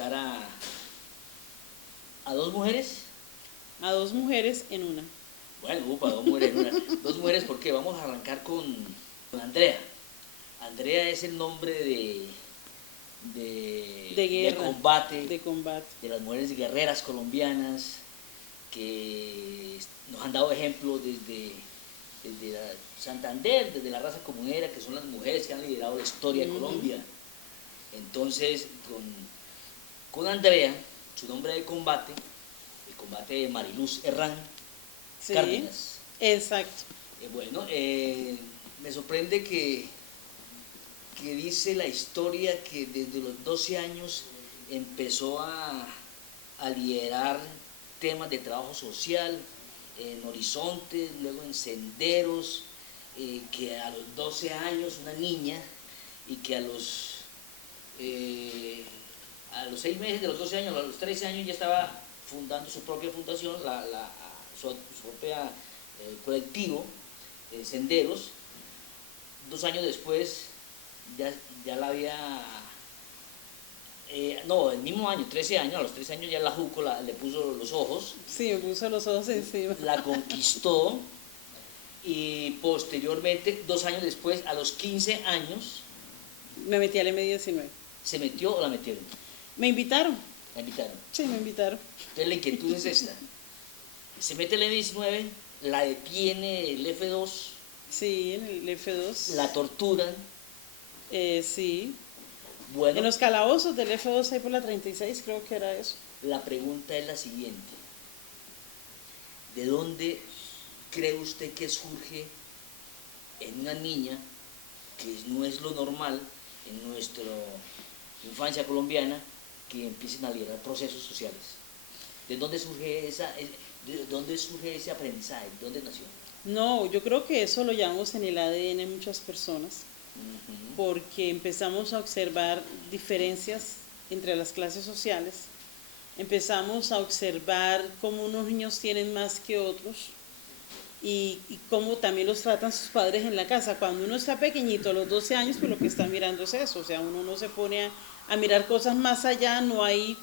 entrevistar a dos mujeres. A dos mujeres en una. Bueno, dos mujeres en una. Dos mujeres, ¿por qué? Vamos a arrancar con Andrea. Andrea es el nombre De guerra. combate, De combate. de las mujeres guerreras colombianas que nos han dado ejemplo desde Santander, desde la raza comunera, que son las mujeres que han liderado la historia de Colombia. Entonces, con Andrea, su nombre de combate, el combate de Mariluz Herrán, Sí, Cárdenas. exacto. Me sorprende que dice la historia que desde los 12 años empezó a liderar temas de trabajo social en Horizonte, luego en Senderos, que a los 12 años una niña, y que a los 6 meses de los 12 años, a los 13 años ya estaba fundando su propia fundación, su propia colectivo, Senderos. 2 años después ya la había... el mismo año, 13 años, a los 13 años ya la Juco le puso los ojos. Sí, me puso los ojos encima. La conquistó y posteriormente, 2 años después, a los 15 años... Me metí al M19. ¿Se metió o la metieron? ¿Me invitaron? La invitaron. Sí, me invitaron. Entonces la inquietud es esta. Se mete el M19, la detiene el F2. Sí, en el F2. La torturan. Sí. Bueno, En los calabozos del F2 ahí por la 36, creo que era eso. la pregunta es la siguiente. ¿De dónde cree usted que surge en una niña, que no es lo normal en nuestra infancia colombiana, que empiecen a liderar procesos sociales? ¿De dónde surge ese aprendizaje? ¿De dónde nació? No, yo creo que eso lo llevamos en el ADN de muchas personas, porque empezamos a observar diferencias entre las clases sociales, empezamos a observar cómo unos niños tienen más que otros y cómo también los tratan sus padres en la casa. Cuando uno está pequeñito, a los 12 años, pues lo que está mirando es eso, o sea, uno no se pone a mirar cosas más allá, no hay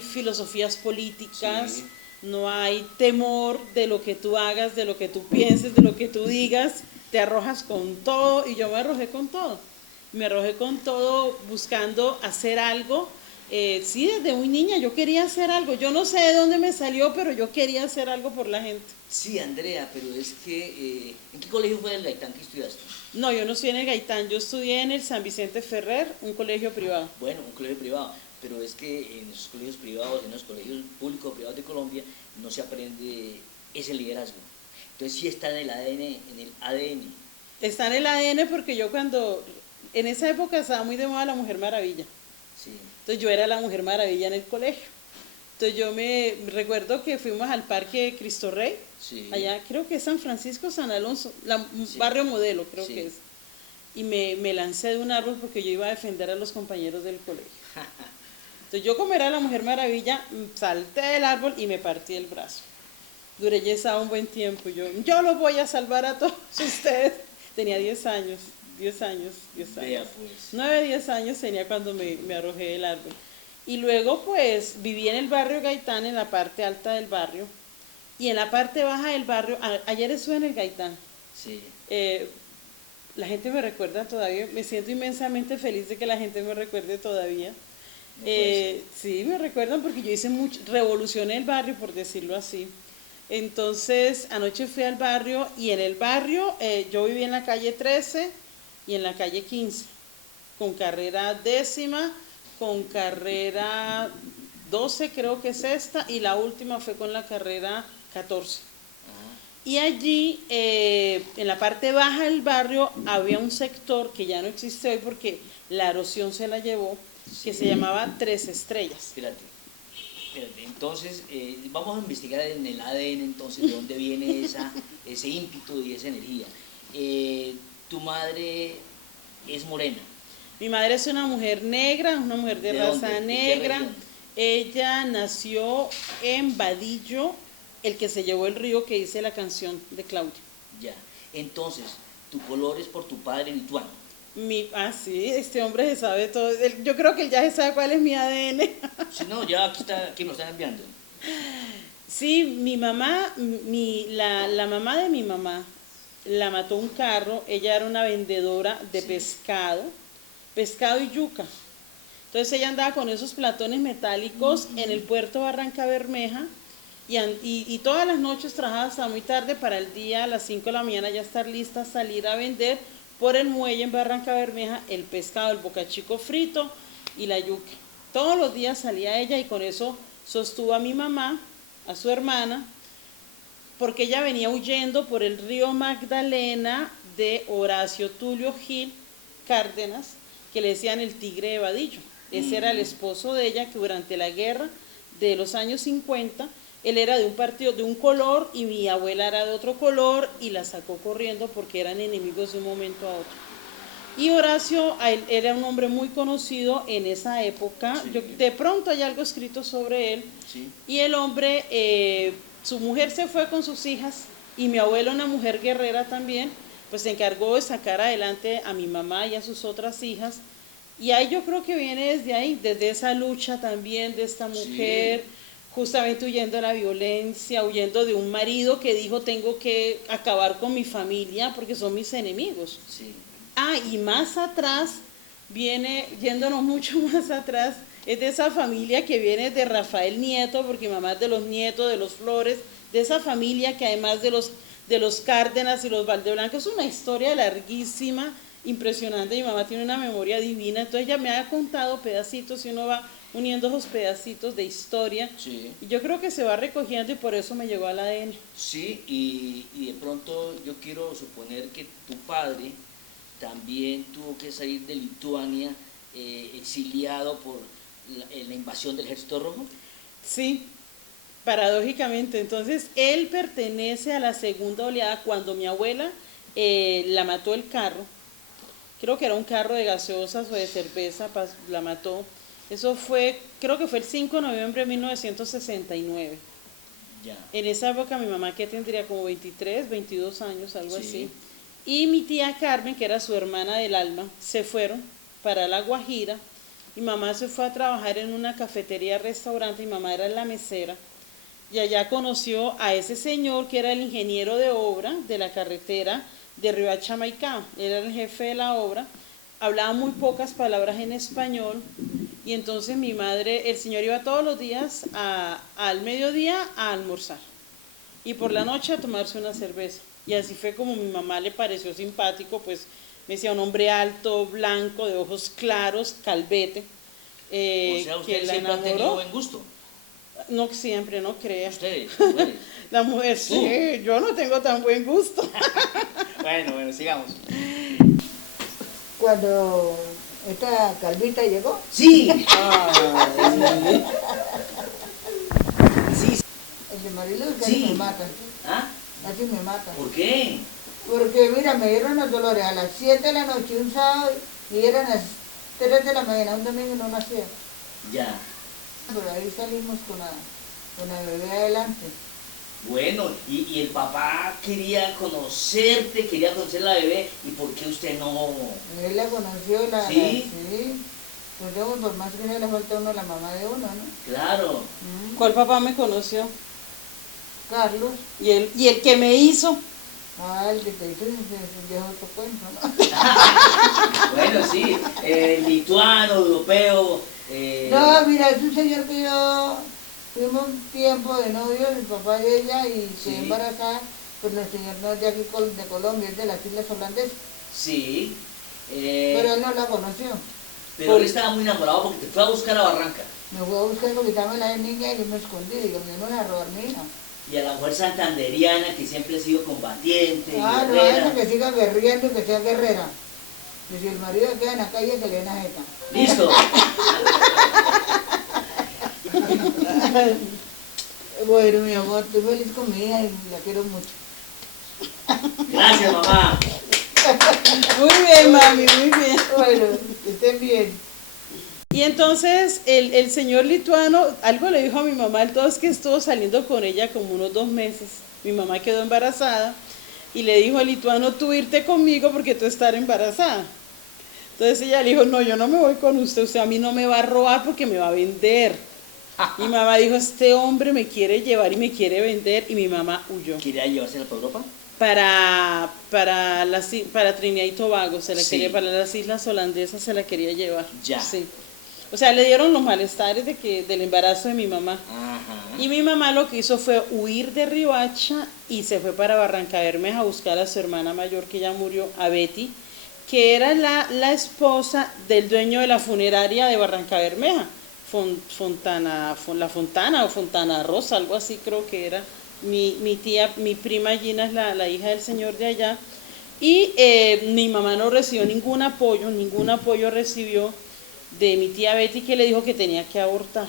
filosofías políticas, Sí. no hay temor de lo que tú hagas, de lo que tú pienses, de lo que tú digas, te arrojas con todo, y yo me arrojé con todo. Me arrojé con todo buscando hacer algo. Sí, desde muy niña yo quería hacer algo. Yo no sé de dónde me salió, pero yo quería hacer algo por la gente. Sí, Andrea, pero es que... ¿en qué colegio fue el Gaitán que estudiaste? No, yo no estudié en el Gaitán, yo estudié en el San Vicente Ferrer, un colegio privado. Bueno, un colegio privado, pero es que en los colegios privados, en los colegios públicos privados de Colombia, no se aprende ese liderazgo. Entonces sí está en el ADN. Está en el ADN porque yo en esa época estaba muy de moda la Mujer Maravilla. Sí. Entonces yo era la Mujer Maravilla en el colegio. Entonces yo me recuerdo que fuimos al Parque Cristo Rey, Sí. allá creo que es San Francisco, San Alonso, Sí. barrio modelo creo Sí. que es. Y me lancé de un árbol porque yo iba a defender a los compañeros del colegio. Entonces yo, como era la Mujer Maravilla, salté del árbol y me partí el brazo. Duré yesada un buen tiempo. Yo los voy a salvar a todos ustedes. Tenía 10 años. Vea pues. 9, 10 años tenía cuando me arrojé del árbol. Y luego pues viví en el barrio Gaitán, en la parte alta del barrio. Y en la parte baja del barrio, ayer estuve en el Gaitán. Sí. La gente me recuerda todavía, me siento inmensamente feliz de que la gente me recuerde todavía. No puede ser. Sí, me recuerdan porque yo hice revolucioné el barrio, por decirlo así. Entonces, anoche fui al barrio y en el barrio yo viví en la calle 13 y en la calle 15, con carrera 10ª, con carrera 12 creo que es esta, y la última fue con la carrera 14. Y allí, en la parte baja del barrio, había un sector que ya no existe hoy porque la erosión se la llevó, que se llamaba 3 Estrellas. Espérate. Entonces, vamos a investigar en el ADN entonces de dónde viene ese ímpetu y esa energía. Tu madre es morena. Mi madre es una mujer negra, una mujer de raza dónde? ¿De qué negra. región? Ella nació en Vadillo, el que se llevó el río, que dice la canción de Claudio. Ya. Entonces, tu color es por tu padre lituano. Sí, este hombre se sabe todo. Yo creo que él ya se sabe cuál es mi ADN. Si no, ya aquí me lo están enviando. Sí, mi mamá, la mamá de mi mamá, la mató un carro. Ella era una vendedora de pescado y yuca. Entonces ella andaba con esos platones metálicos en el puerto Barranca Bermeja y todas las noches trabajaba hasta muy tarde para el día a las 5 de la mañana ya estar lista, salir a vender por el muelle en Barranca Bermeja el pescado, el bocachico frito y la yuca. Todos los días salía ella y con eso sostuvo a mi mamá, a su hermana, porque ella venía huyendo por el río Magdalena de Horacio Tulio Gil Cárdenas, que le decían el tigre de Vadillo. Ese era el esposo de ella, que durante la guerra de los años 50, él era de un partido, de un color, y mi abuela era de otro color, y la sacó corriendo porque eran enemigos de un momento a otro. Y Horacio era un hombre muy conocido en esa época. Sí. De pronto hay algo escrito sobre él. Sí. Y el hombre, su mujer se fue con sus hijas, y mi abuela, una mujer guerrera también, pues se encargó de sacar adelante a mi mamá y a sus otras hijas. Y ahí yo creo que viene desde ahí, desde esa lucha también de esta mujer, sí, justamente huyendo de la violencia, huyendo de un marido que dijo tengo que acabar con mi familia porque son mis enemigos. Sí. Y más atrás, yéndonos mucho más atrás, es de esa familia que viene de Rafael Nieto, porque mi mamá es de los Nietos, de los Flores, de esa familia que además de los Cárdenas y los Valdeblanco, es una historia larguísima, impresionante. Mi mamá tiene una memoria divina, entonces ella me ha contado pedacitos y uno va uniendo esos pedacitos de historia. Sí. Y yo creo que se va recogiendo y por eso me llegó al ADN. Sí, y de pronto yo quiero suponer que tu padre también tuvo que salir de Lituania exiliado por la invasión del Ejército Rojo. Sí, paradójicamente. Entonces él pertenece a la segunda oleada cuando mi abuela la mató el carro. Creo que era un carro de gaseosas o de cerveza, la mató. Eso fue, creo que fue el 5 de noviembre de 1969. Ya. En esa época mi mamá, que tendría como 23, 22 años, algo Sí. así. Y mi tía Carmen, que era su hermana del alma, se fueron para La Guajira. Mi mamá se fue a trabajar en una cafetería, restaurante, mi mamá era la mesera. Y allá conoció a ese señor que era el ingeniero de obra de la carretera de Riohacha a Maicao. Él era el jefe de la obra, hablaba muy pocas palabras en español, y entonces mi madre, el señor iba todos los días al mediodía a almorzar y por la noche a tomarse una cerveza. Y así fue como mi mamá le pareció simpático, pues me decía un hombre alto, blanco, de ojos claros, calvete, O sea, que usted la siempre ha tenido enamoró. buen gusto. No siempre, no crea. Ustedes, mujeres. La mujer, sí, yo no tengo tan buen gusto. Bueno, sigamos. Cuando esta Calvita llegó, Sí. el de Mariluz casi Sí. me mata, ¿Ah? casi me mata. ¿Por qué? Porque mira, me dieron los dolores a las 7 de la noche un sábado y eran las 3 de la mañana, un domingo no nacía. Ya. Pero ahí salimos con la bebé adelante. Bueno, y el papá quería conocer la bebé, ¿y por qué usted no? Él la conoció, ¿Sí? sí. Pues luego, por más que no le falta a uno la mamá de uno, ¿no? Claro. ¿Cuál papá me conoció? Carlos, Y el que me hizo. el que te hizo ese viejo otro cuento, ¿no? Bueno, sí, lituano, europeo. No, mira, es un señor que yo fuimos un tiempo de novios, el papá de ella, y Sí. quedé embarazada, pues el señor no es de aquí de Colombia, es de las Islas Holandesas, Sí. pero él no la conoció. Pero él estaba muy enamorado porque te fue a buscar a Barranca. Me fue a buscar para quitarme la niña y yo me escondí, digo, me iban a robar mi hija. Y a la mujer santanderiana que siempre ha sido combatiente, Ah, no, guerrera. esa que siga guerriendo y que sea guerrera. Y si el marido queda en la calle, que le den la jeta. Listo. Bueno, mi amor, estoy feliz con mi hija y la quiero mucho. Gracias, mamá. Muy bien, mami, muy bien. Bueno, que estén bien. Y entonces el señor lituano, algo le dijo a mi mamá, el todo es que estuvo saliendo con ella como unos 2 meses. Mi mamá quedó embarazada y le dijo al lituano, tú irte conmigo porque tú estar embarazada. Entonces ella le dijo, no, yo no me voy con usted, usted a mí no me va a robar porque me va a vender. Mi mamá dijo, este hombre me quiere llevar y me quiere vender, y mi mamá huyó. ¿Quería llevársela para Europa? Para Trinidad y Tobago, se la Sí. quería, para las islas holandesas se la quería llevar. Ya. Sí. O sea, le dieron los malestares del embarazo de mi mamá. Ajá. Y mi mamá lo que hizo fue huir de Riohacha y se fue para Barranca Bermeja a buscar a su hermana mayor, que ya murió, a Betty, que era la esposa del dueño de la funeraria de Barranca Bermeja, La Fontana o Fontana Rosa, algo así creo que era. Mi tía, mi prima Gina es la hija del señor de allá. Y mi mamá no recibió ningún apoyo recibió de mi tía Betty, que le dijo que tenía que abortar.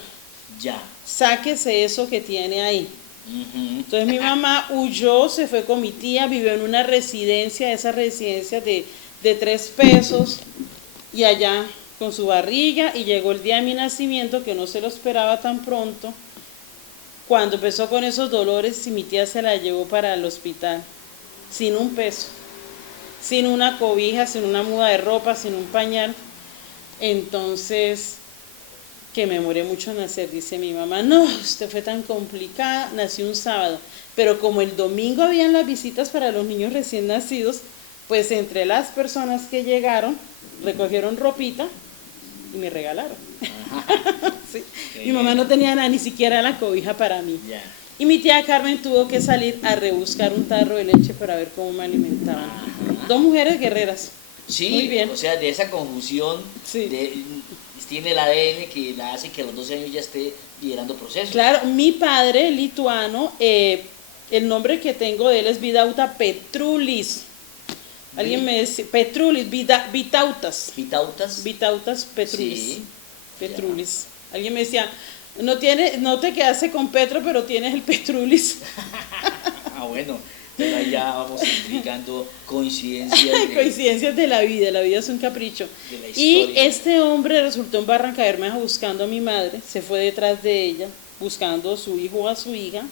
Ya. Sáquese eso que tiene ahí. Ujú. Entonces mi mamá huyó, se fue con mi tía, vivió en una residencia, esa residencia de 3 pesos, y allá con su barriga, y llegó el día de mi nacimiento, que no se lo esperaba tan pronto. Cuando empezó con esos dolores, y mi tía se la llevó para el hospital, sin un peso, sin una cobija, sin una muda de ropa, sin un pañal. Entonces, que me demoré mucho en nacer, dice mi mamá, no, usted fue tan complicada, nací un sábado, pero como el domingo habían las visitas para los niños recién nacidos, pues entre las personas que llegaron, recogieron ropita y me regalaron. Sí. Mi mamá no tenía nada, ni siquiera la cobija para mí. Ya. Y mi tía Carmen tuvo que salir a rebuscar un tarro de leche para ver cómo me alimentaban. Ajá. 2 mujeres guerreras. Sí, Muy bien. o sea, de esa confusión, Sí. tiene el ADN que la hace que a los 12 años ya esté liderando procesos. Claro, mi padre lituano, el nombre que tengo de él es Vidauta Petrulis. Alguien me decía, Petrulis, Vitautas. Vitautas. Vitautas Petrulis. Sí. Petrulis. Alguien me decía, no te quedaste con Petro, pero tienes el Petrulis. Ah, bueno, pero ahí ya vamos explicando coincidencias. Coincidencias de la vida es un capricho. De la Y historia. este hombre resultó en Barranca Bermeja buscando a mi madre, se fue detrás de ella, buscando a su hijo o a su hija,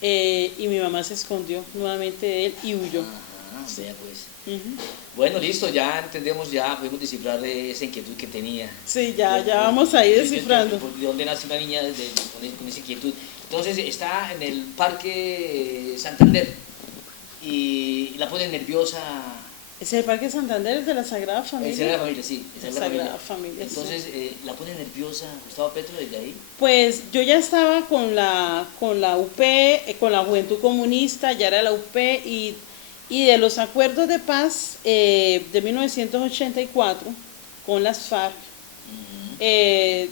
y mi mamá se escondió nuevamente de él y huyó. Ajá, vea pues. Ujú. Bueno, listo, ya entendemos, ya podemos descifrar esa inquietud que tenía. Sí, ya vamos a ir descifrando. ¿De dónde nace una niña con esa inquietud? Entonces está en el Parque Santander y la pone nerviosa. Es el Parque Santander, es de la Sagrada El Familia. Sagrada Familia, sí. el La Sagrada Familia, sí. Entonces la pone nerviosa Gustavo Petro desde ahí. Pues yo ya estaba con la UP, con la Juventud Comunista, ya era la UP, y de los acuerdos de paz de 1984 con las FARC,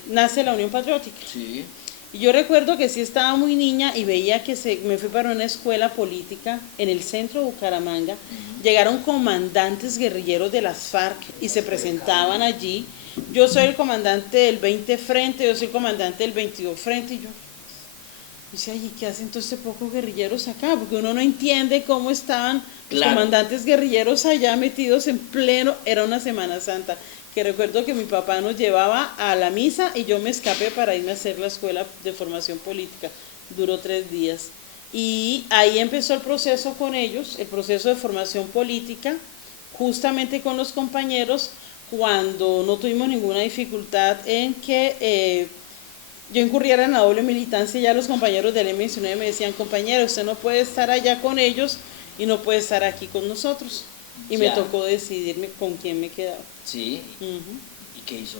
nace la Unión Patriótica. Sí. Y yo recuerdo que sí estaba muy niña y veía que me fui para una escuela política en el centro de Bucaramanga. Llegaron comandantes guerrilleros de las FARC y se presentaban allí. Yo soy el comandante del 20 Frente, yo soy el comandante del 22 Frente, y yo decía, ¿y qué hacen todos estos pocos guerrilleros acá? Porque uno no entiende cómo estaban los Claro. comandantes guerrilleros allá metidos en pleno, era una Semana Santa, que recuerdo que mi papá nos llevaba a la misa y yo me escapé para irme a hacer la escuela de formación política. Duró 3 días. Y ahí empezó el proceso con ellos, el proceso de formación política, justamente con los compañeros, cuando no tuvimos ninguna dificultad en que yo incurriera en la doble militancia. Ya los compañeros del M19 me decían, compañero, usted no puede estar allá con ellos y no puede estar aquí con nosotros. Y me Ya. tocó decidirme con quién me quedaba. Sí. Ujú. ¿Y qué hizo?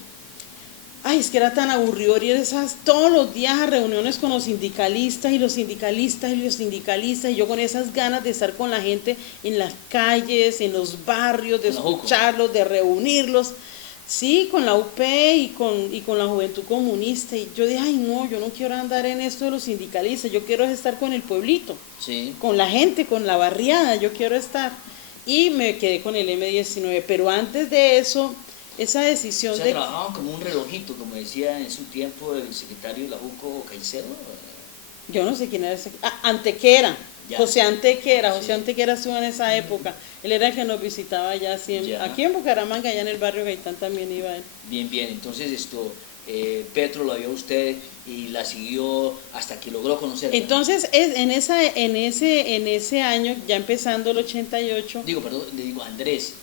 Ay, es que era tan aburrido ir todos los días a reuniones con los sindicalistas y los sindicalistas y los sindicalistas, y yo con esas ganas de estar con la gente en las calles, en los barrios, de Con la Juco. escucharlos, de reunirlos. Sí, con la UP y con la Juventud Comunista. Y yo dije, ay no, yo no quiero andar en esto de los sindicalistas, yo quiero estar con el pueblito, Sí. con la gente, con la barriada, yo quiero estar. Y me quedé con el M19, pero antes de eso, esa decisión O sea, de... trabajaban como un relojito, como decía en su tiempo el secretario de la UCO, Caicedo. Yo no sé quién era ese. Antequera. Ya. José Antequera. Sí. José Antequera estuvo en esa época. Él era el que nos visitaba allá siempre. Ya. Aquí en Bucaramanga, allá en el barrio Gaitán también iba él. Bien, bien. Entonces Petro lo vio a usted y la siguió hasta que logró conocerla. Entonces, en ese año, ya empezando el 88, Digo, perdón, le digo Andrés.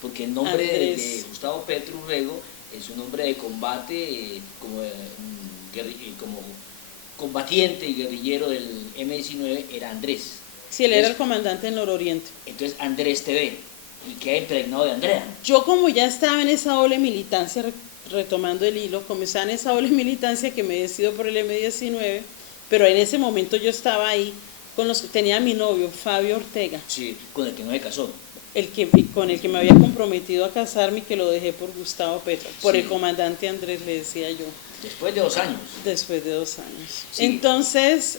porque el nombre Andrés. de Gustavo Petro Urrego es un nombre de combate, como combatiente y guerrillero del M-19, era Andrés. Sí, él era el Entonces, comandante del Nororiente. entonces Andrés TV, y queda impregnado de Andrea. Yo como ya estaba en esa doble militancia, retomando el hilo, comenzaba en esa doble militancia que me decido por el M-19, pero en ese momento yo estaba ahí, tenía a mi novio, Fabio Ortega, Sí, con el que no se casó. con el que me había comprometido a casarme y que lo dejé por Gustavo Petro, por Sí. el comandante Andrés, le decía yo, Después de 2 años. después de 2 años. Sí. Entonces,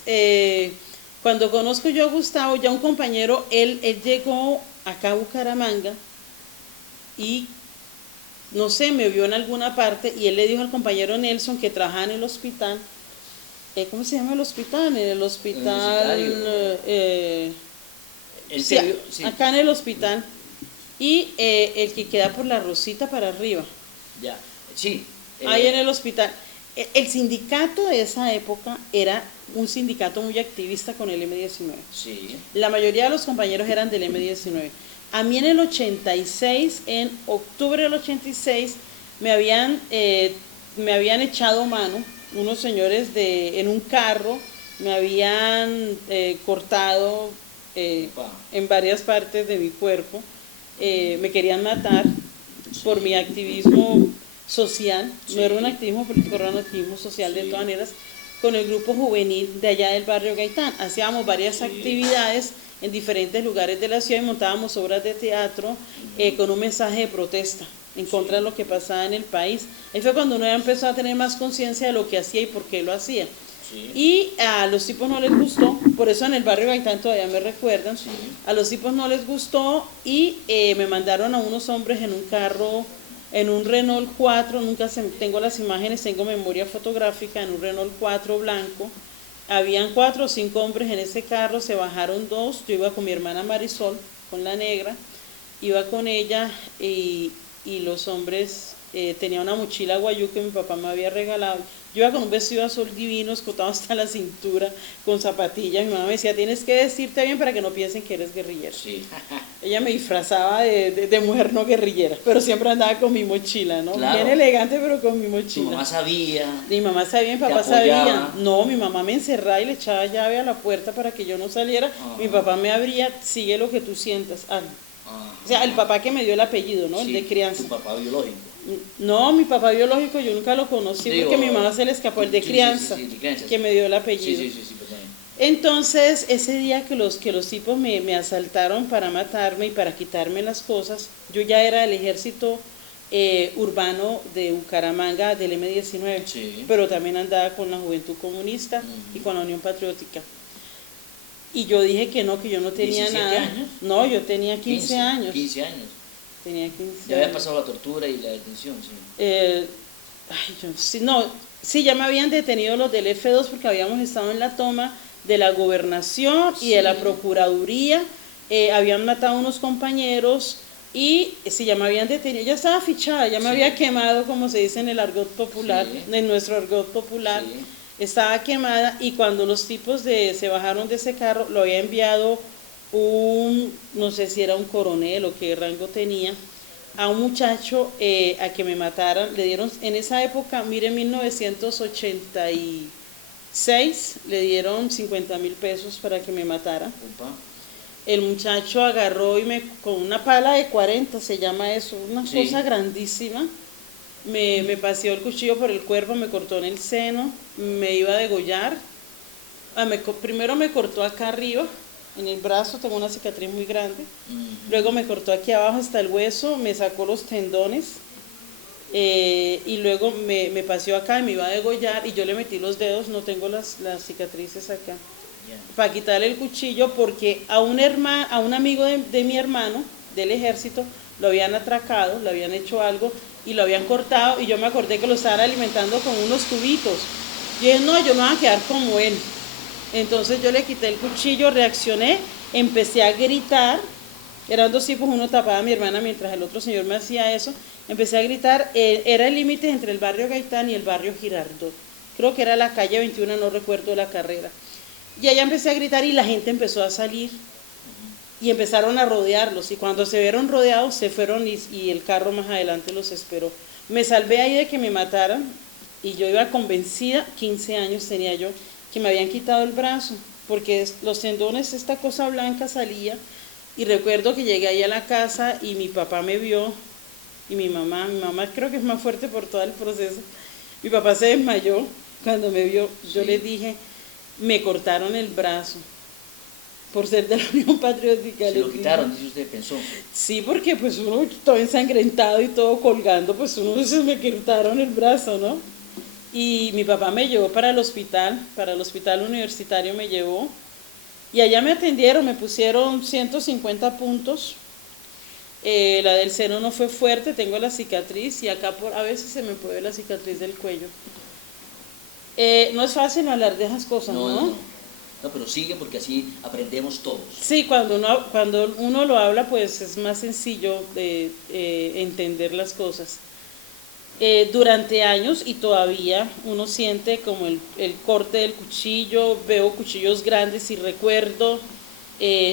cuando conozco yo a Gustavo, ya un compañero, él llegó acá a Bucaramanga y no sé, me vio en alguna parte y él le dijo al compañero Nelson que trabajaba en el hospital, ¿cómo se llama el hospital? En el hospital, Él sí, te vio, sí, acá en el hospital, y el que queda por la Rosita para arriba, ya, sí. ahí en el hospital. El sindicato de esa época era un sindicato muy activista con el M-19. Sí, La mayoría de los compañeros eran del M-19. A mí en el 86, en octubre del 86, me habían echado mano unos señores en un carro, me habían cortado Opa. en varias partes de mi cuerpo, me querían matar por mi activismo social, Sí. no era un activismo político, era un activismo social de Sí. todas maneras, con el grupo juvenil de allá del barrio Gaitán. Hacíamos varias Sí. actividades en diferentes lugares de la ciudad y montábamos obras de teatro con un mensaje de protesta en contra de lo que pasaba en el país. Ahí fue cuando uno ya empezó a tener más conciencia de lo que hacía y por qué lo hacía. Sí. Y a los tipos no les gustó, por eso en el barrio Gaitán todavía me recuerdan, Sí. a los tipos no les gustó y me mandaron a unos hombres en un carro, en un Renault 4, tengo las imágenes, tengo memoria fotográfica, en un Renault 4 blanco. Habían 4 o 5 hombres en ese carro, se bajaron 2, yo iba con mi hermana Marisol, con la negra, iba con ella y los hombres tenía una mochila guayú que mi papá me había regalado. Yo iba con un vestido azul divino, escotado hasta la cintura, con zapatillas. Mi mamá me decía, tienes que vestirte bien para que no piensen que eres guerrillera. Sí. Ella me disfrazaba de mujer no guerrillera, pero siempre andaba con mi mochila, ¿no? Claro. Bien elegante, pero con mi Tu mochila. mamá sabía. Mi mamá sabía, mi ¿Te papá sabía. apoyaba? No, mi mamá me encerraba y le echaba llave a la puerta para que yo no saliera. Ah. Mi papá me abría, sigue lo que tú sientas. Ajá. O sea, el papá que me dio el apellido, ¿no? Sí, El de crianza. Tu papá biológico. No, mi papá biológico yo nunca lo conocí Digo, porque mi mamá se le escapó, el de sí, sí, crianza, sí, sí, de crianza. que me dio el Sí, apellido. sí, perdón. Entonces, ese día que los tipos me asaltaron para matarme y para quitarme las cosas, yo ya era del ejército urbano de Bucaramanga del M-19, Sí. pero también andaba con la Juventud Comunista Ujú. y con la Unión Patriótica. Y yo dije que no tenía 17 nada. años. No, yo tenía 15 años. 15 años. Tenía 15 Ya había años. pasado la tortura y la detención, sí. Sí, ya me habían detenido los del F2 porque habíamos estado en la toma de la gobernación y de la Sí. procuraduría, habían matado a unos compañeros y sí, ya me habían detenido, ya estaba fichada, ya me Sí. había quemado, como se dice en el argot popular, Sí. en nuestro argot popular, Sí. estaba quemada y cuando los tipos se bajaron de ese carro, lo había enviado no sé si era un coronel o qué rango tenía, a un muchacho a que me mataran. Le dieron, en esa época, mire, 1986, le dieron 50.000 pesos para que me matara. Upa. El muchacho agarró y con una pala de 40, se llama eso, una Sí. cosa grandísima, me paseó el cuchillo por el cuerpo, me cortó en el seno, me iba a degollar. Primero me cortó acá arriba, en el brazo, tengo una cicatriz muy grande. Ujú. Luego me cortó aquí abajo hasta el hueso, me sacó los tendones y luego me paseó acá y me iba a degollar y yo le metí los dedos, no tengo las cicatrices acá, Ya. para quitarle el cuchillo porque a un amigo de mi hermano del ejército lo habían atracado, le habían hecho algo y lo habían cortado y yo me acordé que lo estaban alimentando con unos tubitos. Y dije, no, yo me voy a quedar como él. Entonces yo le quité el cuchillo, reaccioné, empecé a gritar, eran 2 tipos, uno tapaba a mi hermana mientras el otro señor me hacía eso, empecé a gritar, era el límite entre el barrio Gaitán y el barrio Girardot, creo que era la calle 21, no recuerdo la carrera, y allá empecé a gritar y la gente empezó a salir, y empezaron a rodearlos, y cuando se vieron rodeados se fueron y el carro más adelante los esperó. Me salvé ahí de que me mataran, y yo iba convencida, 15 años tenía yo, que me habían quitado el brazo, porque los tendones, esta cosa blanca salía, y recuerdo que llegué ahí a la casa y mi papá me vio, y mi mamá creo que es más fuerte por todo el proceso, mi papá se desmayó cuando me vio. Yo le dije, me cortaron el brazo por ser de la Unión Patriótica. Se lo quitaron, dice usted, pensó. Sí, porque pues uno todo ensangrentado y todo colgando, pues uno dice, me cortaron el brazo, ¿no? Y mi papá me llevó para el hospital universitario me llevó, y allá me atendieron, me pusieron 150 puntos. La del seno no fue fuerte, tengo la cicatriz, y acá a veces se me puede ver la cicatriz del cuello. No es fácil hablar de esas cosas, ¿no? No, pero sigue, porque así aprendemos todos. Sí, cuando uno lo habla, pues es más sencillo de entender las cosas. Durante años, y todavía uno siente como el corte del cuchillo, veo cuchillos grandes y recuerdo.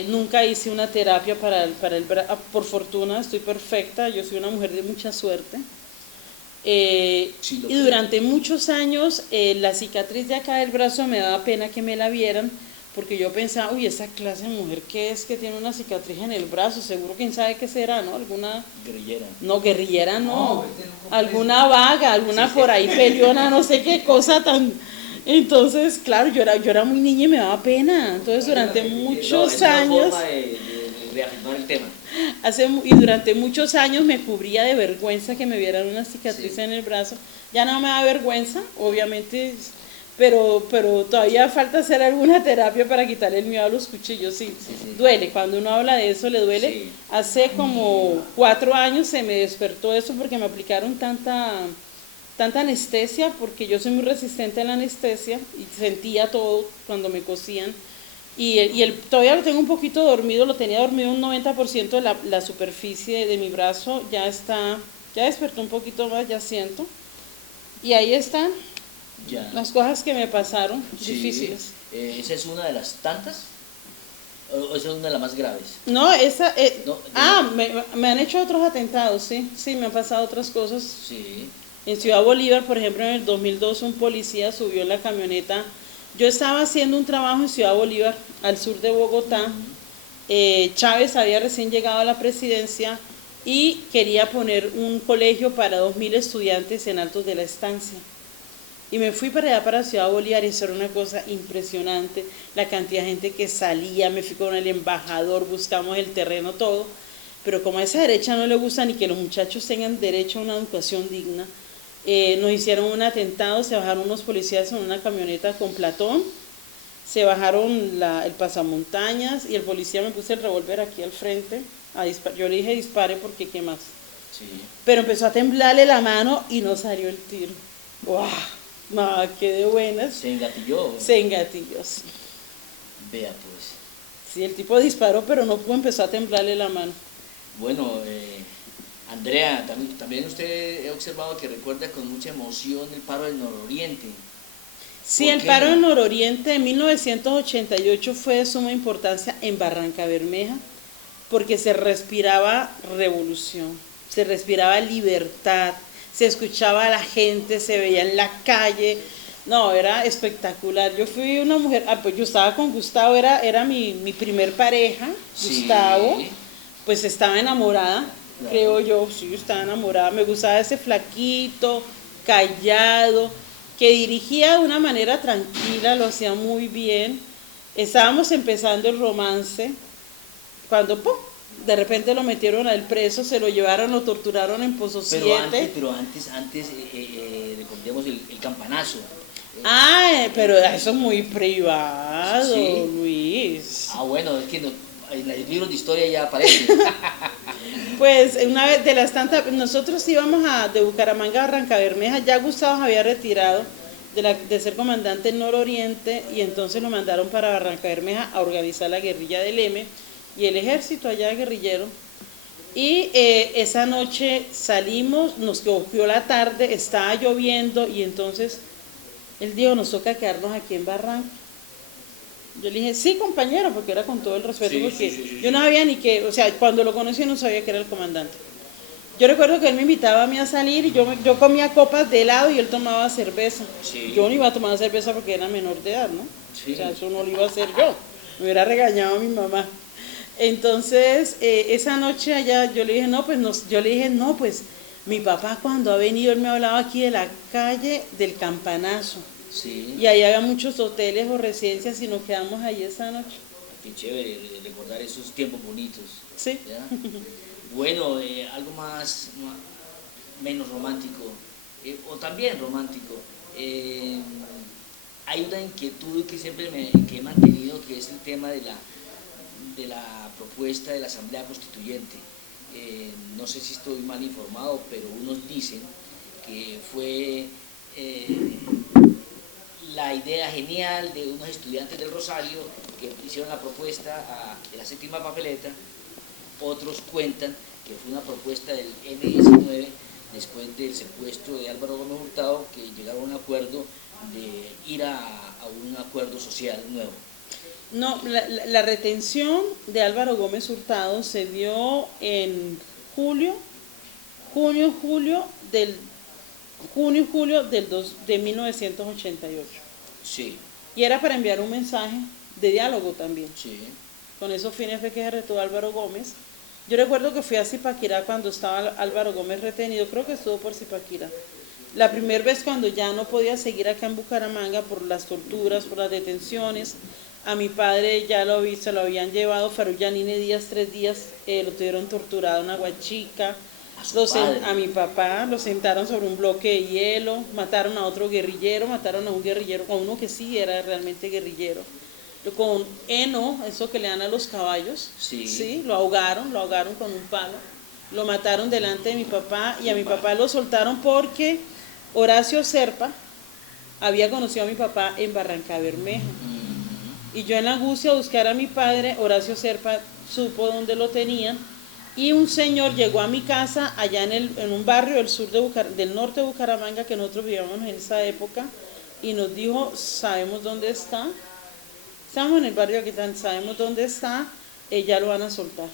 Nunca hice una terapia para el brazo, por fortuna estoy perfecta, yo soy una mujer de mucha suerte. Sí, y durante muchos años la cicatriz de acá del brazo me daba pena que me la vieran, porque yo pensaba, uy, esa clase de mujer que es que tiene una cicatriz en el brazo, seguro quién sabe qué será, ¿no? Alguna guerrillera. No, guerrillera no, alguna vaga, alguna por ahí peleona, no sé qué cosa tan. Entonces, claro, yo era muy niña y me daba pena. Entonces, durante muchos años. Forma de reafirmar el tema. Y durante muchos años me cubría de vergüenza que me vieran una cicatriz en el brazo. Ya no me da vergüenza, obviamente, pero todavía falta hacer alguna terapia para quitar el miedo a los cuchillos. Sí. Duele, cuando uno habla de eso le duele. Sí. Hace como 4 años se me despertó eso porque me aplicaron tanta anestesia, porque yo soy muy resistente a la anestesia y sentía todo cuando me cosían. Y todavía lo tengo un poquito dormido, lo tenía dormido un 90% de la superficie de mi brazo, ya despertó un poquito más, ya siento. Y ahí están las cosas que me pasaron, difíciles. ¿Esa es una de las tantas? ¿O esa es una de las más graves? No, esa... me han hecho otros atentados, sí, me han pasado otras cosas. Sí. En Ciudad Bolívar, por ejemplo, en el 2002 un policía subió en la camioneta. Yo estaba haciendo un trabajo en Ciudad Bolívar, al sur de Bogotá. Chávez había recién llegado a la presidencia y quería poner un colegio para 2.000 estudiantes en Altos de la Estancia. Y me fui para allá, para Ciudad Bolívar, y eso era una cosa impresionante, la cantidad de gente que salía. Me fui con el embajador, buscamos el terreno, todo. Pero como a esa derecha no le gusta ni que los muchachos tengan derecho a una educación digna, nos hicieron un atentado, se bajaron unos policías en una camioneta con platón, se bajaron el pasamontañas, y el policía me puso el revólver aquí al frente, yo le dije dispare porque qué más. Sí. Pero empezó a temblarle la mano y no salió el tiro. ¡Wow! No, qué de buenas. ¿Se engatilló? Se engatilló, sí. Vea pues. Sí, el tipo disparó, pero no pudo, empezó a temblarle la mano. Bueno, Andrea, también usted he observado que recuerda con mucha emoción el paro del Nororiente. Sí, el paro del Nororiente de 1988 fue de suma importancia en Barranca Bermeja, porque se respiraba revolución, se respiraba libertad, se escuchaba a la gente, se veía en la calle. No, era espectacular. Yo fui una mujer, pues yo estaba con Gustavo, era mi primer pareja, sí. Gustavo, pues estaba enamorada. Claro. Creo yo, sí, estaba enamorada, me gustaba ese flaquito, callado, que dirigía de una manera tranquila, lo hacía muy bien. Estábamos empezando el romance, cuando ¡pum!, de repente lo metieron al preso, se lo llevaron, lo torturaron en Pozo 7. Pero antes recordemos el campanazo. Pero eso es muy privado, ¿sí? Luis. Bueno, es que en los libros de historia ya aparece. Pues una vez de las tantas, nosotros íbamos de Bucaramanga a Barranca Bermeja, ya Gustavo había retirado de ser comandante en Nororiente, y entonces lo mandaron para Barranca Bermeja a organizar la guerrilla del M y el ejército allá guerrillero. Y esa noche salimos, nos cogió la tarde, estaba lloviendo, y entonces él dijo, nos toca quedarnos aquí en Barranca. Yo le dije, sí, compañero, porque era con todo el respeto, Sí, porque sí, sí, sí, yo sí. no sabía ni que, o sea, cuando lo conocí no sabía que era el comandante. Yo recuerdo que él me invitaba a mí a salir y yo comía copas de helado y él tomaba cerveza. Sí. Yo no iba a tomar cerveza porque era menor de edad, ¿no? O sea, Sí. eso no lo iba a hacer yo. Me hubiera regañado mi mamá. Entonces, esa noche allá yo le dije, no, pues, yo le dije, no, pues, mi papá cuando ha venido, él me hablaba aquí de la calle del Campanazo. Sí. Y ahí había muchos hoteles o residencias y nos quedamos ahí esa noche. Qué chévere recordar esos tiempos bonitos. Sí. ¿Ya? Bueno, algo menos romántico, o también romántico. Hay una inquietud que siempre que he mantenido, que es el tema de la propuesta de la Asamblea Constituyente. No sé si estoy mal informado, pero unos dicen que fue la idea genial de unos estudiantes del Rosario que hicieron la propuesta de la séptima papeleta. Otros cuentan que fue una propuesta del M-19 después del secuestro de Álvaro Gómez Hurtado, que llegaron a un acuerdo de ir a un acuerdo social nuevo. No, la retención de Álvaro Gómez Hurtado se dio en julio y julio de 1988. Sí, Y era para enviar un mensaje de diálogo también. sí. Con esos fines fue que se retó Álvaro Gómez. Yo recuerdo que fui a Zipaquirá cuando estaba Álvaro Gómez retenido, creo que estuvo por Zipaquirá. La primera vez cuando ya no podía seguir acá en Bucaramanga por las torturas, por las detenciones, a mi padre ya se lo habían llevado, Farullanine Díaz 3 días, lo tuvieron torturado en Aguachica. A mi papá lo sentaron sobre un bloque de hielo, mataron a otro guerrillero, mataron a un guerrillero, a uno que sí era realmente guerrillero. Con heno, eso que le dan a los caballos, Sí. lo ahogaron con un palo, lo mataron delante de mi papá y a mi papá lo soltaron porque Horacio Serpa había conocido a mi papá en Barranca Bermeja. Y yo en la angustia de buscar a mi padre, Horacio Serpa supo dónde lo tenían y un señor llegó a mi casa allá en un barrio del norte de Bucaramanga que nosotros vivíamos en esa época y nos dijo, sabemos dónde está. Estamos en el barrio que sabemos dónde está, ya lo van a soltar.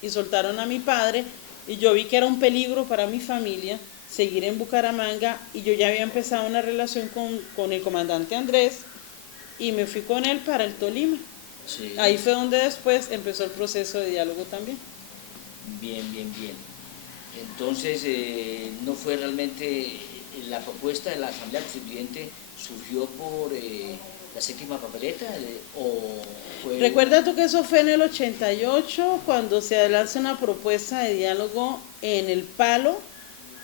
Y soltaron a mi padre y yo vi que era un peligro para mi familia seguir en Bucaramanga y yo ya había empezado una relación con el comandante Andrés y me fui con él para el Tolima. Sí. Ahí fue donde después empezó el proceso de diálogo también. Bien. Entonces, no fue realmente la propuesta de la Asamblea Constituyente, surgió por la séptima papeleta, o fue... ¿Recuerdas tú que eso fue en el 88 cuando se lanza una propuesta de diálogo en el Palo,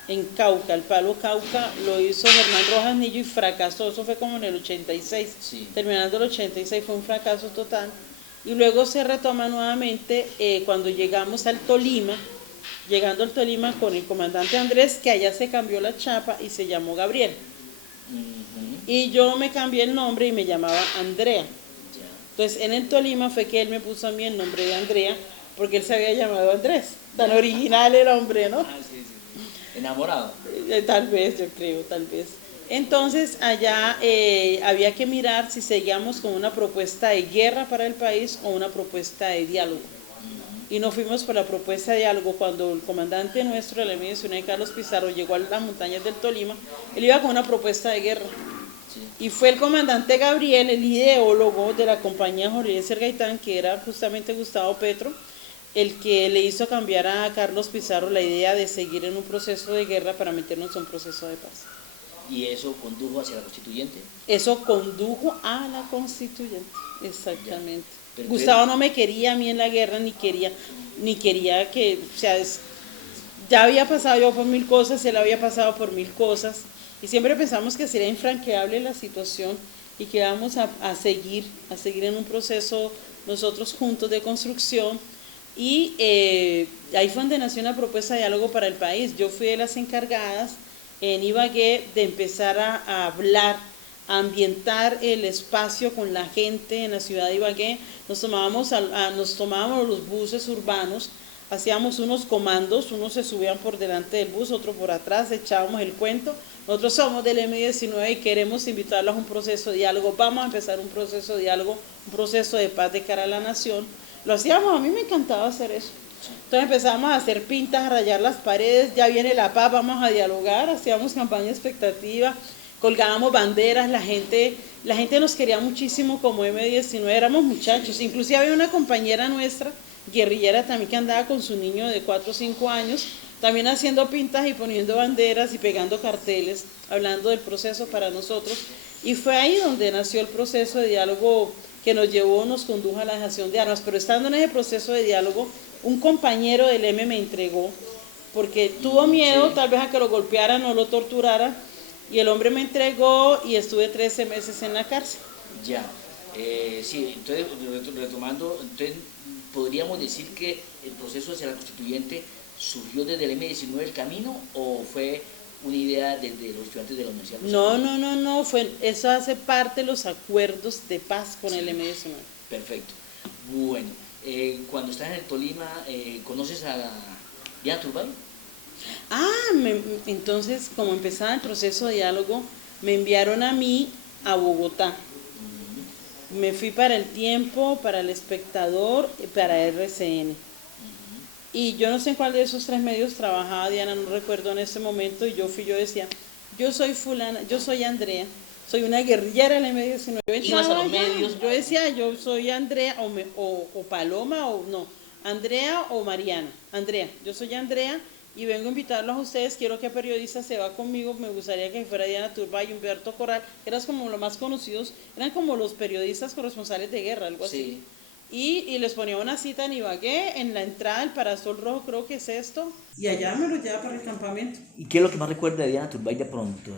en Cauca? El Palo Cauca lo hizo Germán Rojas Nillo y fracasó, eso fue como en el 86. Sí. Terminando el 86 fue un fracaso total. Y luego se retoma nuevamente cuando llegamos al Tolima, llegando al Tolima con el comandante Andrés, que allá se cambió la chapa y se llamó Gabriel. Y yo me cambié el nombre y me llamaba Andrea. Entonces en el Tolima fue que él me puso a mí el nombre de Andrea, porque él se había llamado Andrés. Tan original el hombre, ¿no? Sí. Enamorado. Tal vez, yo creo, tal vez. Entonces allá había que mirar si seguíamos con una propuesta de guerra para el país o una propuesta de diálogo. Y nos fuimos por la propuesta de diálogo. Cuando el comandante nuestro de la M-19, Carlos Pizarro, llegó a las montañas del Tolima, él iba con una propuesta de guerra. Sí. Y fue el comandante Gabriel, el ideólogo de la compañía Jorge Eliezer Gaitán, que era justamente Gustavo Petro, el que le hizo cambiar a Carlos Pizarro la idea de seguir en un proceso de guerra para meternos en un proceso de paz. ¿Y eso condujo hacia la constituyente? Eso condujo a la constituyente, exactamente. Gustavo no me quería a mí en la guerra, ni quería que, o sea, ya había pasado yo por 1000 cosas, él había pasado por 1000 cosas, y siempre pensamos que sería infranqueable la situación y que íbamos a seguir en un proceso nosotros juntos de construcción. Y ahí fue donde nació una propuesta de diálogo para el país. Yo fui de las encargadas en Ibagué de empezar a hablar, a ambientar el espacio con la gente en la ciudad de Ibagué. Nos tomábamos los buses urbanos hacíamos unos comandos, unos se subían por delante del bus, otros por atrás, echábamos el cuento. Nosotros somos del M19 y queremos invitarlos a un proceso de diálogo. Vamos a empezar un proceso de diálogo, un proceso de paz de cara a la nación. Lo hacíamos, a mí me encantaba hacer eso. Entonces empezamos a hacer pintas, a rayar las paredes, ya viene la paz, vamos a dialogar, hacíamos campaña expectativa, colgábamos banderas, la gente nos quería muchísimo como M19, éramos muchachos. Inclusive había una compañera nuestra, guerrillera también, que andaba con su niño de 4 o 5 años, también haciendo pintas y poniendo banderas y pegando carteles, hablando del proceso para nosotros. Y fue ahí donde nació el proceso de diálogo que nos condujo a la dejación de armas. Pero estando en ese proceso de diálogo, un compañero del M me entregó, porque tuvo miedo tal vez a que lo golpearan o lo torturaran, y el hombre me entregó y estuve 13 meses en la cárcel. Ya, sí, entonces retomando, entonces podríamos decir que el proceso hacia la constituyente surgió desde el M19 el camino, o fue una idea desde los estudiantes de la Universidad. No, eso hace parte de los acuerdos de paz con el M19. Perfecto. Bueno, cuando estás en el Tolima, ¿conoces a Diana Turbay? Entonces, como empezaba el proceso de diálogo, me enviaron a mí a Bogotá. Me fui para El Tiempo, para El Espectador y para RCN. Y yo no sé en cuál de esos 3 medios trabajaba Diana, no recuerdo en ese momento, y yo decía, yo soy fulana, yo soy Andrea, soy una guerrillera del M19. ¿Ibas a los medios? Yo decía, yo soy Andrea, o Paloma, o no, Andrea o Mariana. Andrea, yo soy Andrea, y vengo a invitarlos a ustedes, quiero que periodista se va conmigo, me gustaría que fuera Diana Turbay y Humberto Corral, que eran como los más conocidos, eran como los periodistas corresponsales de guerra, algo así. Sí. Y les ponía una cita en Ibagué, en la entrada del Parasol Rojo, creo que es esto, y allá me lo lleva para el campamento. ¿Y qué es lo que más recuerda de Diana Turbay de pronto?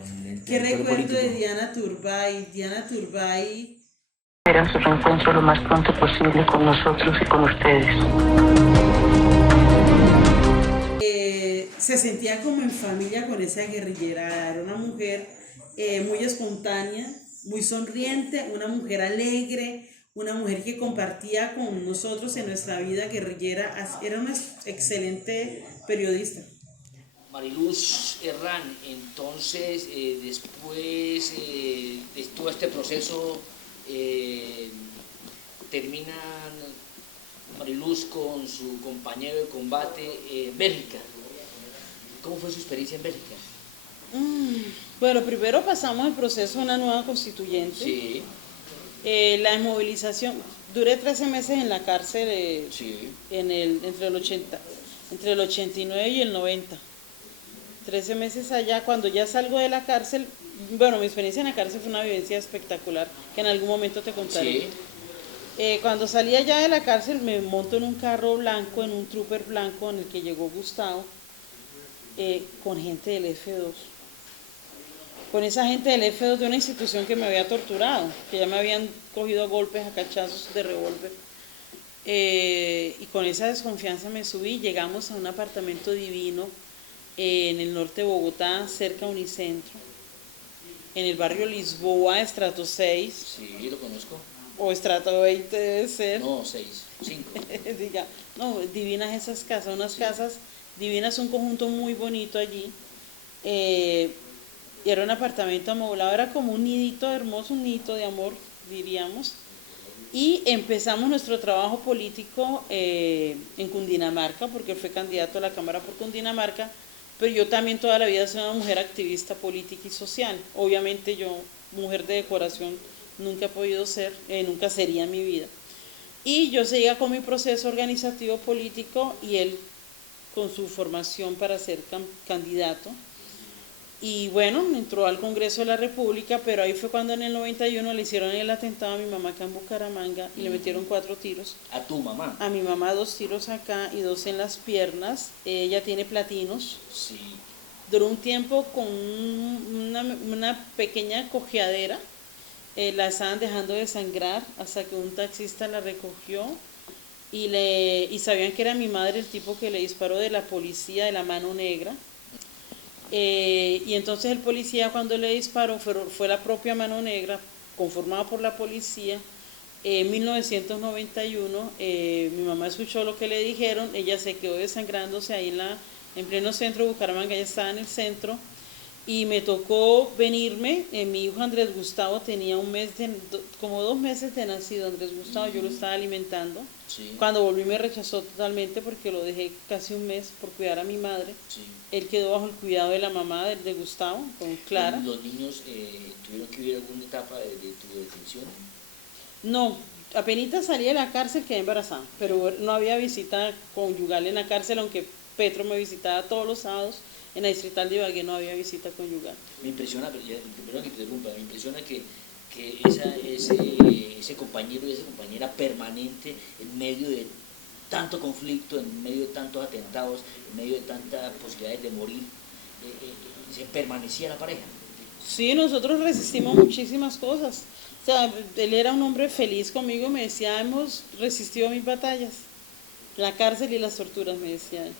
¿Qué recuerdo de Diana Turbay? Diana Turbay... Esperan su reencuentro lo más pronto posible con nosotros y con ustedes. Se sentía como en familia con esa guerrillera, era una mujer muy espontánea, muy sonriente, una mujer alegre, una mujer que compartía con nosotros en nuestra vida guerrillera, era una excelente periodista. Mariluz Herrán, entonces después de todo este proceso termina Mariluz con su compañero de combate en Bélgica. ¿Cómo fue su experiencia en Bélgica? Bueno, primero pasamos el proceso de una nueva constituyente. Sí. La desmovilización, duré 13 meses en la cárcel Sí. entre el 89 y el 90. 13 meses allá, cuando ya salgo de la cárcel, bueno, mi experiencia en la cárcel fue una vivencia espectacular, que en algún momento te contaré. Sí. Cuando salí allá de la cárcel me monto en un carro blanco, en un trooper blanco en el que llegó Gustavo, con gente del F2. Con esa gente del F2 de una institución que me había torturado, que ya me habían cogido a golpes, a cachazos de revólver. Y con esa desconfianza me subí, llegamos a un apartamento divino en el norte de Bogotá, cerca a Unicentro, en el barrio Lisboa, estrato 6. Sí, lo conozco. O estrato 20 debe ser. No, 6, 5. Diga, no, divinas esas casas, unas casas divinas, un conjunto muy bonito allí. Era un apartamento amoblado, era como un nidito hermoso, un nidito de amor, diríamos. Y empezamos nuestro trabajo político en Cundinamarca, porque él fue candidato a la Cámara por Cundinamarca, pero yo también toda la vida soy una mujer activista política y social. Obviamente yo, mujer de decoración, nunca he podido ser, nunca sería en mi vida. Y yo seguía con mi proceso organizativo político y él con su formación para ser candidato. Y bueno, entró al Congreso de la República, pero ahí fue cuando en el 91 le hicieron el atentado a mi mamá acá en Bucaramanga y le metieron 4 tiros. ¿A tu mamá? A mi mamá 2 tiros acá y 2 en las piernas. Ella tiene platinos. Sí. Duró un tiempo con una pequeña cojeadera. La estaban dejando de sangrar hasta que un taxista la recogió y sabían que era mi madre el tipo que le disparó, de la policía, de la mano negra. Y entonces el policía, cuando le disparó, fue la propia mano negra, conformada por la policía, En 1991 mi mamá escuchó lo que le dijeron, ella se quedó desangrándose ahí en pleno centro de Bucaramanga, ella estaba en el centro, y me tocó venirme. Mi hijo Andrés Gustavo tenía como 2 meses de nacido. Andrés Gustavo, yo lo estaba alimentando. Sí. Cuando volví me rechazó totalmente porque lo dejé casi un mes por cuidar a mi madre. Sí. Él quedó bajo el cuidado de la mamá de Gustavo, con Clara. ¿Los niños tuvieron que vivir alguna etapa de tu detención? No, apenas salí de la cárcel quedé embarazada, pero no había visita conyugal en la cárcel, aunque Petro me visitaba todos los sábados. En la distrital de Ibagué no había visita conyugal. Me impresiona, primero que te interrumpa, me impresiona que ese compañero y esa compañera permanente en medio de tanto conflicto, en medio de tantos atentados, en medio de tantas posibilidades de morir, se permanecía la pareja. Sí, nosotros resistimos muchísimas cosas. O sea, él era un hombre feliz conmigo, me decía, hemos resistido mis batallas, la cárcel y las torturas, me decía él.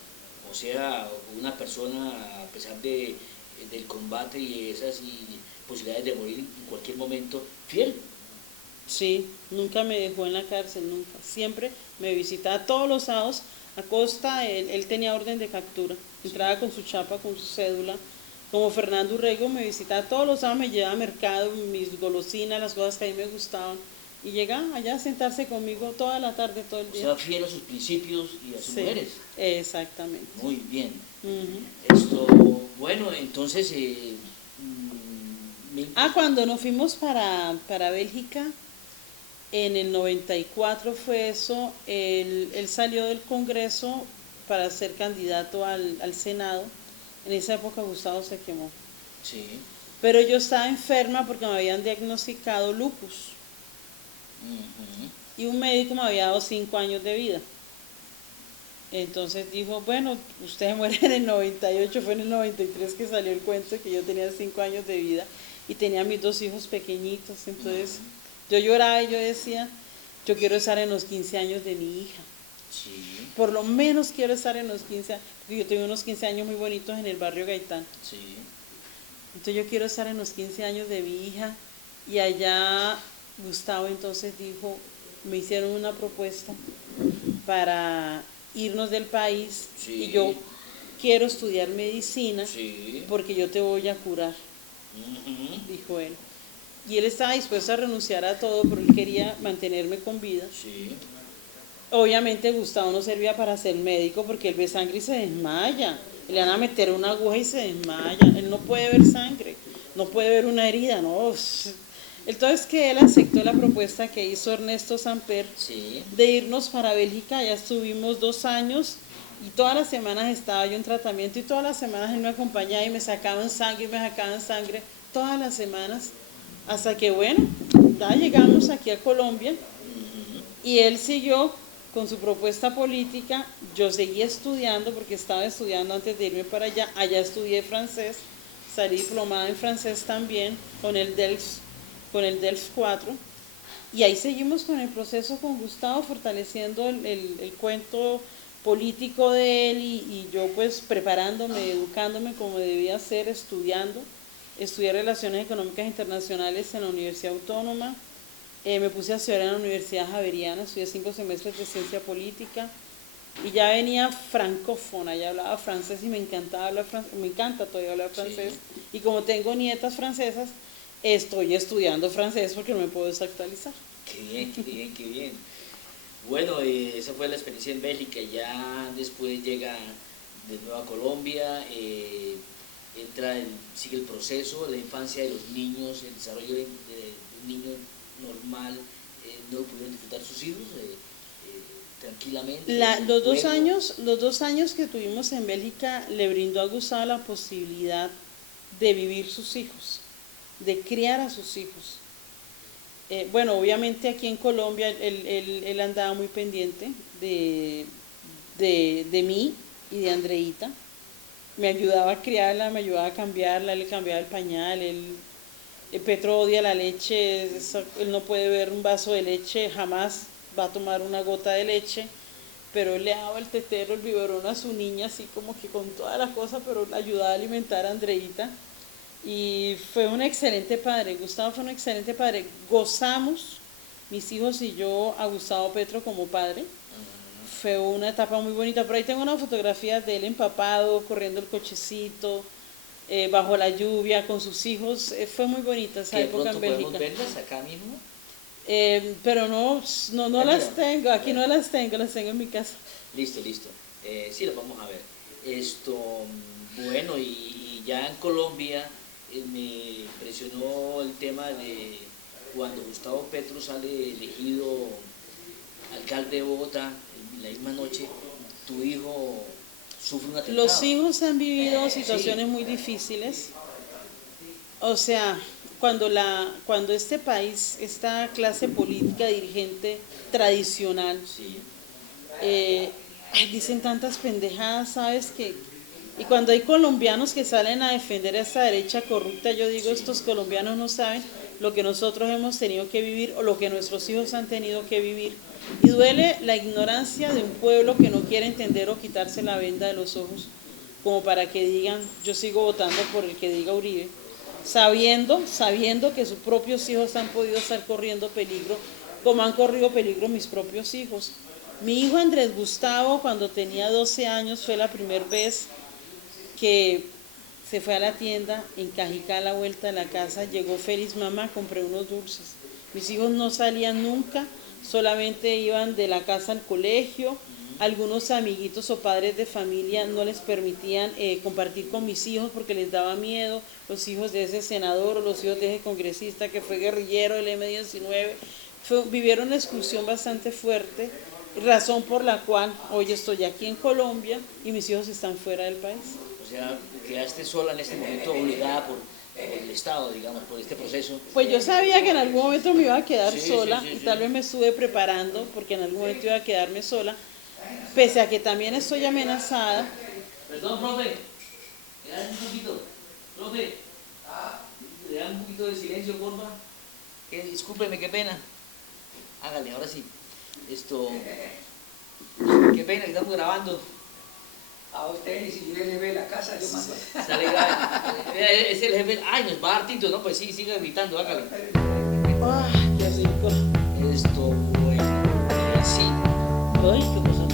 O sea, una persona, a pesar del combate y esas posibilidades de morir en cualquier momento, fiel. Sí, nunca me dejó en la cárcel, nunca. Siempre me visitaba todos los sábados a costa, él tenía orden de captura. Entraba con su chapa, con su cédula. Como Fernando Urrego me visitaba todos los sábados, me llevaba a mercado, mis golosinas, las cosas que a mí me gustaban. Y llegaba allá a sentarse conmigo toda la tarde, todo el día. O sea, fiel a sus principios y a sus mujeres. Exactamente. Muy bien. Uh-huh. Bueno, entonces... cuando nos fuimos para Bélgica, en el 94 fue eso, él salió del Congreso para ser candidato al Senado. En esa época Gustavo se quemó. Sí. Pero yo estaba enferma porque me habían diagnosticado lupus. Uh-huh. Y un médico me había dado 5 años de vida. Entonces dijo, bueno, usted muere en el 98, fue en el 93 que salió el cuento de que yo tenía 5 años de vida y tenía mis 2 hijos pequeñitos. Entonces yo lloraba y yo decía, yo quiero estar en los 15 años de mi hija. Sí. Por lo menos quiero estar en los 15 años, porque yo tuve unos 15 años muy bonitos en el barrio Gaitán. Sí. Entonces yo quiero estar en los 15 años de mi hija. Y allá Gustavo entonces dijo, me hicieron una propuesta para irnos del país. Sí. Y yo quiero estudiar medicina, Sí. porque yo te voy a curar, Uh-huh. dijo él. Y él estaba dispuesto a renunciar a todo, pero él quería mantenerme con vida. Sí. Obviamente Gustavo no servía para ser médico porque él ve sangre y se desmaya. Le van a meter una aguja y se desmaya. Él no puede ver sangre, no puede ver una herida, no. Entonces que él aceptó la propuesta que hizo Ernesto Samper, Sí. de irnos para Bélgica. Ya estuvimos 2 años y todas las semanas estaba yo en tratamiento y todas las semanas él me acompañaba y me sacaban sangre todas las semanas, hasta que bueno, ya llegamos aquí a Colombia. Uh-huh. Y él siguió con su propuesta política. Yo seguí estudiando porque estaba estudiando antes de irme para allá. Allá estudié francés, salí diplomada en francés también con el DELF 4. Y ahí seguimos con el proceso con Gustavo, fortaleciendo el cuento político de él y yo pues preparándome, educándome como debía ser, estudiando. Estudié Relaciones Económicas Internacionales en la Universidad Autónoma. Me puse a estudiar en la Universidad Javeriana, estudié 5 semestres de Ciencia Política y ya venía francófona, ya hablaba francés y me encantaba hablar francés, me encanta todavía hablar francés. Sí. Y como tengo nietas francesas, estoy estudiando francés porque no me puedo desactualizar. Qué bien, qué bien, qué bien. Bueno, esa fue la experiencia en Bélgica. Ya después llega de nuevo a Colombia, sigue el proceso, la infancia de los niños, el desarrollo de un niño normal, no pudieron disfrutar sus hijos tranquilamente. Los 2 años que tuvimos en Bélgica le brindó a Gustavo la posibilidad de vivir sus hijos, de criar a sus hijos. Bueno, obviamente aquí en Colombia él andaba muy pendiente de mí y de Andreita. Me ayudaba a criarla, me ayudaba a cambiarla, él le cambiaba el pañal, Petro odia la leche, él no puede ver un vaso de leche, jamás va a tomar una gota de leche, pero él le daba el tetero, el biberón a su niña, así como que con toda la cosa, pero le ayudaba a alimentar a Andreita. Y fue un excelente padre, Gustavo fue un excelente padre. Gozamos mis hijos y yo a Gustavo Petro como padre. Fue una etapa muy bonita. Por ahí tengo una fotografía de él empapado, corriendo el cochecito, bajo la lluvia, con sus hijos. Fue muy bonita esa Que época en pronto podemos Bélgica. verlas acá mismo. Pero no las tengo, aquí no las tengo en mi casa. Listo. Sí, las vamos a ver. Bueno, y ya en Colombia me impresionó el tema de cuando Gustavo Petro sale elegido alcalde de Bogotá, en la misma noche, tu hijo sufre un atentado. Los hijos han vivido situaciones muy difíciles. O sea, cuando este país, esta clase política dirigente tradicional, Sí. dicen tantas pendejadas, ¿sabes qué? Y cuando hay colombianos que salen a defender a esta derecha corrupta, yo digo, estos colombianos no saben lo que nosotros hemos tenido que vivir o lo que nuestros hijos han tenido que vivir. Y duele la ignorancia de un pueblo que no quiere entender o quitarse la venda de los ojos, como para que digan, yo sigo votando por el que diga Uribe, sabiendo que sus propios hijos han podido estar corriendo peligro, como han corrido peligro mis propios hijos. Mi hijo Andrés Gustavo, cuando tenía 12 años, fue la primera vez que se fue a la tienda, en Cajicá, a la vuelta de la casa, llegó feliz, mamá, compré unos dulces. Mis hijos no salían nunca, solamente iban de la casa al colegio. Algunos amiguitos o padres de familia no les permitían compartir con mis hijos porque les daba miedo, los hijos de ese senador o los hijos de ese congresista que fue guerrillero del M-19. Vivieron una exclusión bastante fuerte, razón por la cual hoy estoy aquí en Colombia y mis hijos están fuera del país. O sea, quedaste sola en este momento, obligada por el Estado, digamos, por este proceso. Pues yo sabía que en algún momento me iba a quedar Sí, sola sí, y tal vez me estuve preparando porque en algún momento iba a quedarme sola, pese a que también estoy amenazada. Perdón, profe, le dan un poquito, profe, le dan un poquito de silencio, porfa. Discúlpeme, qué pena. Hágale, ahora sí. Qué pena que estamos grabando. A usted, si yo le ve la casa, yo mando. Sale grave. Es el jefe. Ay, nos va a dar tinto, ¿no? Pues sí, siga gritando, hágale. ¡Ay, qué rico! Bueno, así. ¡Ay, qué cosa